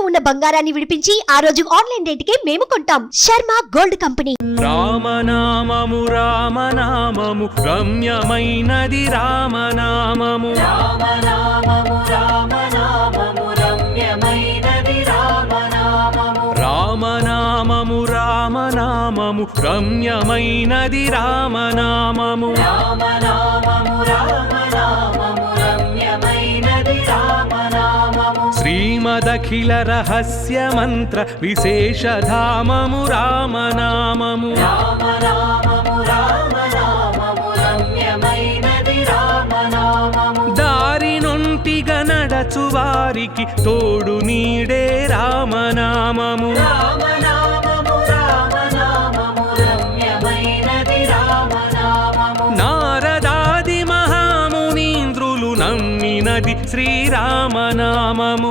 ఇంట్లో ఉన్న బంగారాన్ని విడిపించి ఆ రోజు ఆన్లైన్ రేటుకే మేము కొంటాం. Sharma gold company. రామనామము రామనామము రమ్యమైనది రామనామము. రామనామము రామనామము రమ్యమైనది రామనామము. రామనామము రామనామము రమ్యమైనది రామనామము. రామనామము రామనామము శ్రీమదఖిల రహస్య మంత్ర విశేషధామము రామనామము. రామనామము నడచు వారికి తోడు నీడే రామనామము నారదాది రామనామము రమ్యమైనది రామనామము నారదాది శ్రీరామనామము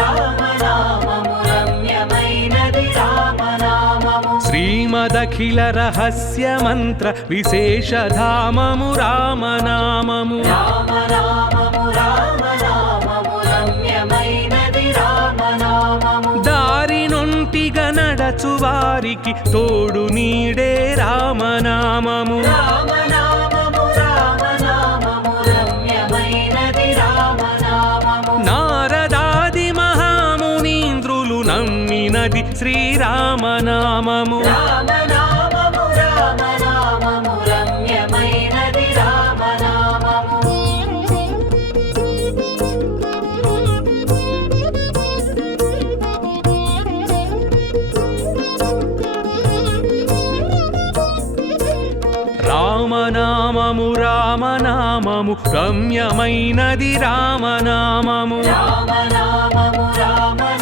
రామనామము రమ్యమైనది రామనామము. శ్రీమదఖిల రహస్య మంత్ర విశేషధామము రామనామము. దారి నొంటిగా నడచు వారికి తోడు నీడే రామనామము. రామనామము శ్రీరామనామము. రామనామము రామనామము రమ్యమైనది రామనామము. రామనామము రామనామము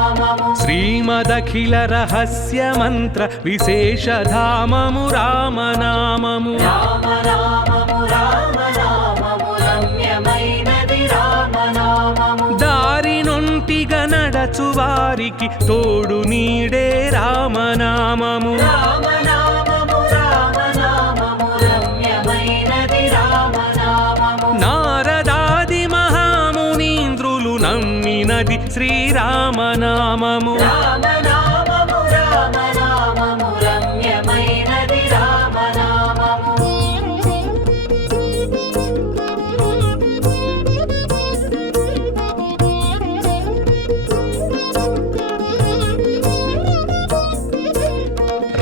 శ్రీమదఖిల రహస్య మంత్ర విశేషధామము రామనామము. రామ నామము రమ్యమైనది రామనామము దారి నొంటిగా నడచు వారికి తోడు నీడే రామనామము రామనామము. నమ్మినది శ్రీరామనామము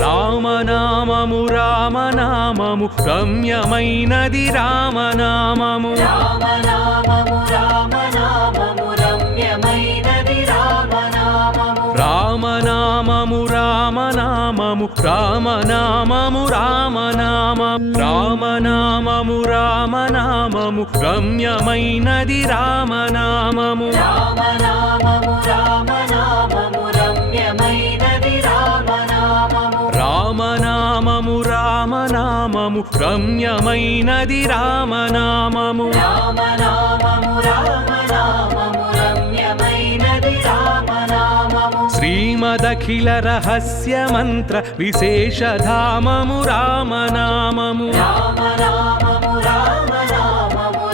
రామనామము రామనామము రమ్యమైనది రామనామము. రామనామము రామనామము. రామనామము. రామనామము రామనామము రామనామం రామనామము రామనామము రమ్యమైనది రామనామము. రామనామము రామనామము రమ్యమైనది రామనామము. రామనామము రామనామము రమ్యమైనది రామనామము. రామనామము రామనామము శ్రీమదఖిల రహస్య మంత్ర విశేషధామము రామనామము రామనామము రామనామము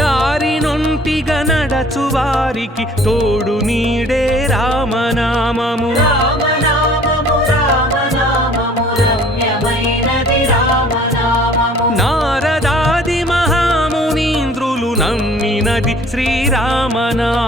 దారి నొంటిగా నడచు వారికి తోడు నీడే రామనామము రామనామము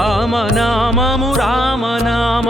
రామనామము రామనామ